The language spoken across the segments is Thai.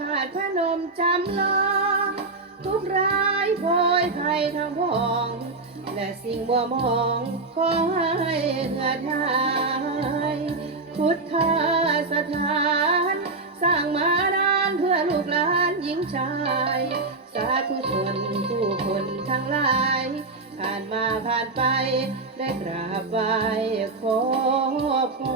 ธาตุพนมจำลองทุกร้ายโพยภัยทั้งพ้องและสิ่งบ่มองขอให้เหงื่อทายพุทธสถานสร้างมานานเพื่อลูกหลานหญิงชายสาธุชนผู้คนทั้งหลายผ่านมาผ่านไปได้กราบไหว้ขอพร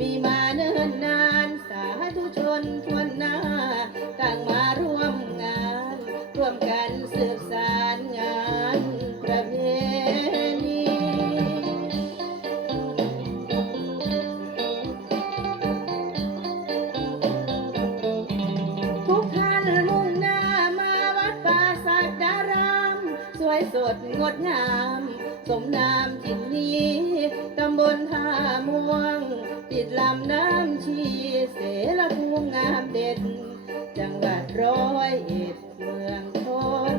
มีมาเนิ่นนานสาธุชนทวนหน้าต่างมาร่วมงานร่วมกันสืบสารงานประเพณีทุกท่านมุ่งหน้ามาวัดป่าสักดารามสวยสดงดงามสมนามถิ่นนี้ตำบลท่าม่วงติดลำน้ำชีเสรภูมิงามเด่นจังหวัด101เมืองชน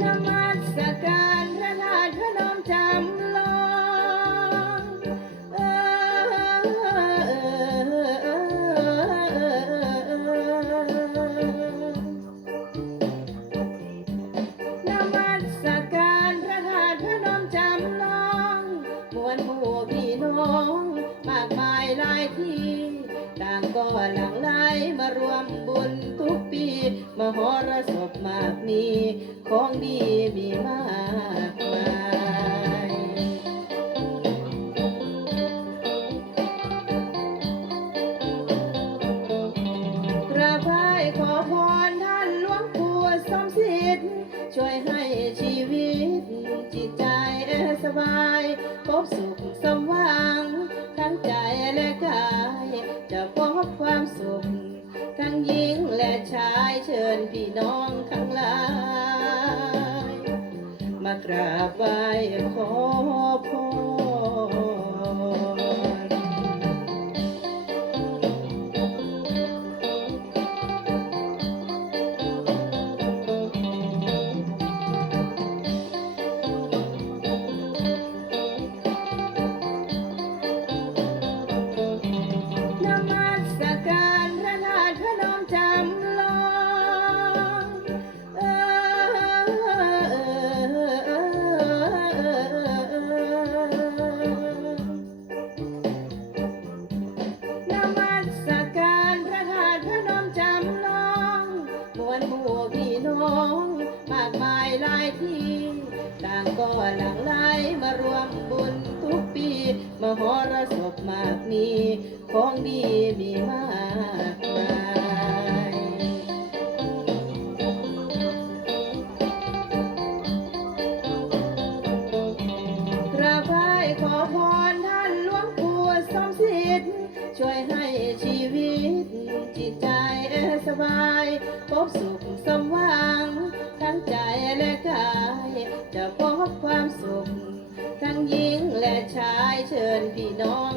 นมัสการพระธาตุพนมจำลองพี่น้องมากมายหลายที่ต่างก็หลั่งไหลมารวมบุญทุกปีมหรสพมากมีของดีมีมากมายกราบไหว้ขอพรท่านหลวงปู่สมศิษย์ช่วยให้ชีวิตจิตใจสบายพบสุขสมหวังทั้งใจและกายจะพบความสุขทั้งหญิงและชายเชิญพี่น้องทั้งหลายมากราบไหว้ขอพรพี่น้องมากมายหลายที่ต่างก็หลั่งไหลมารวมบุญทุกปีมหรสพมากมีของดีมีมากมายกราบไหว้ขอพรท่านหลวงปู่สมศิษย์ช่วยให้ชีวิตจิตใจสบายพบสุขสมหวังทั้งใจและกายจะพบความสุขทั้งหญิงและชายเชิญพี่น้อง